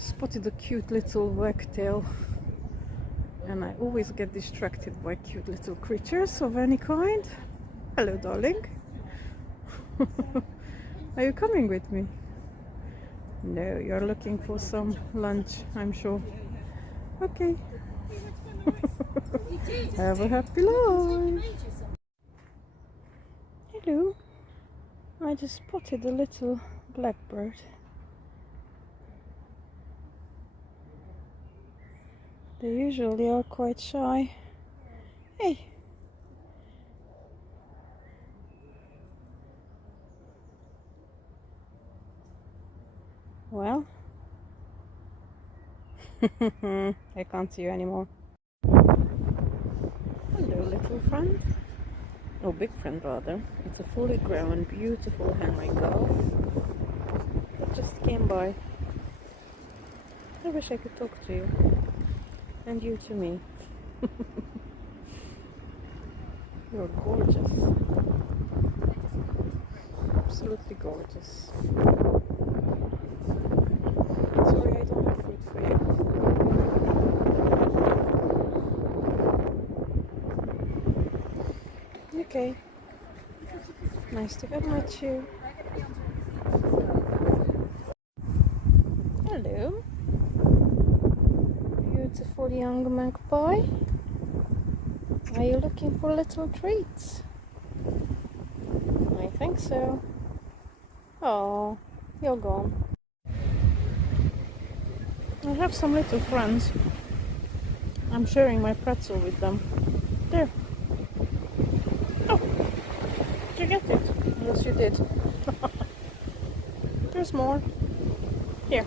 spotted a cute little wagtail, and I always get distracted by cute little creatures of any kind. Hello, darling. Are you coming with me? No, you're looking for some lunch, I'm sure. Okay. Have a happy life. Hello. I just spotted a little blackbird. They usually are quite shy. Hey. Well, I can't see you anymore. Hello, little friend. Oh, big friend rather. It's a fully grown, beautiful Henry Gull that just came by. I wish I could talk to you. And you to me. You're gorgeous. Absolutely gorgeous. Sorry, I don't have food for you. Okay. Nice to have met you. Hello. Beautiful young magpie. Are you looking for little treats? I think so. Oh, you're gone. I have some little friends. I'm sharing my pretzel with them. There. Oh, did you get it? Yes, you did. There's more. Here.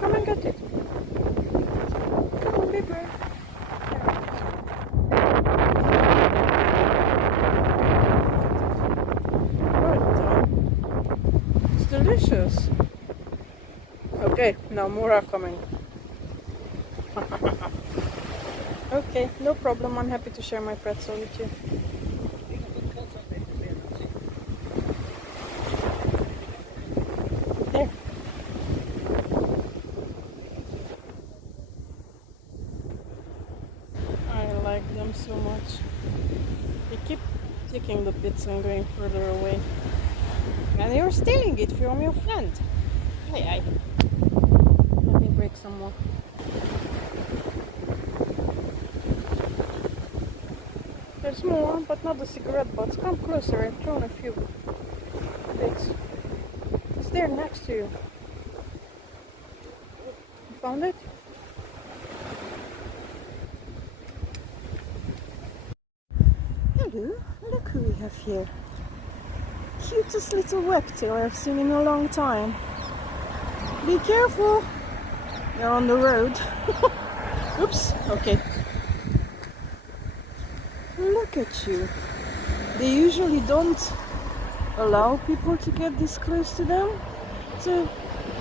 Come and get it. Come on, be brave. It's delicious. Okay, now more are coming. Okay, no problem. I'm happy to share my pretzel with you. There. I like them so much. They keep taking the bits and going further away. And you're stealing it from your friend. Hey, let me break some more. There's more, but not the cigarette butts. Come closer, I've thrown a few bits. It's there next to you. You found it? Hello, look who we have here. Cutest little wagtail I've seen in a long time. Be careful! You're on the road. Oops, okay. Look at you. They usually don't allow people to get this close to them. So,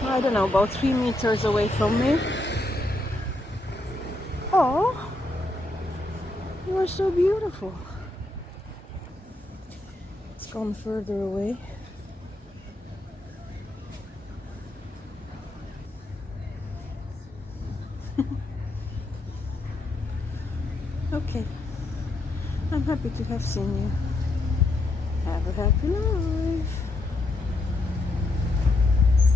I don't know, about 3 meters away from me. Oh, you are so beautiful. It's gone further away. Okay. I'm happy to have seen you. Have a happy life.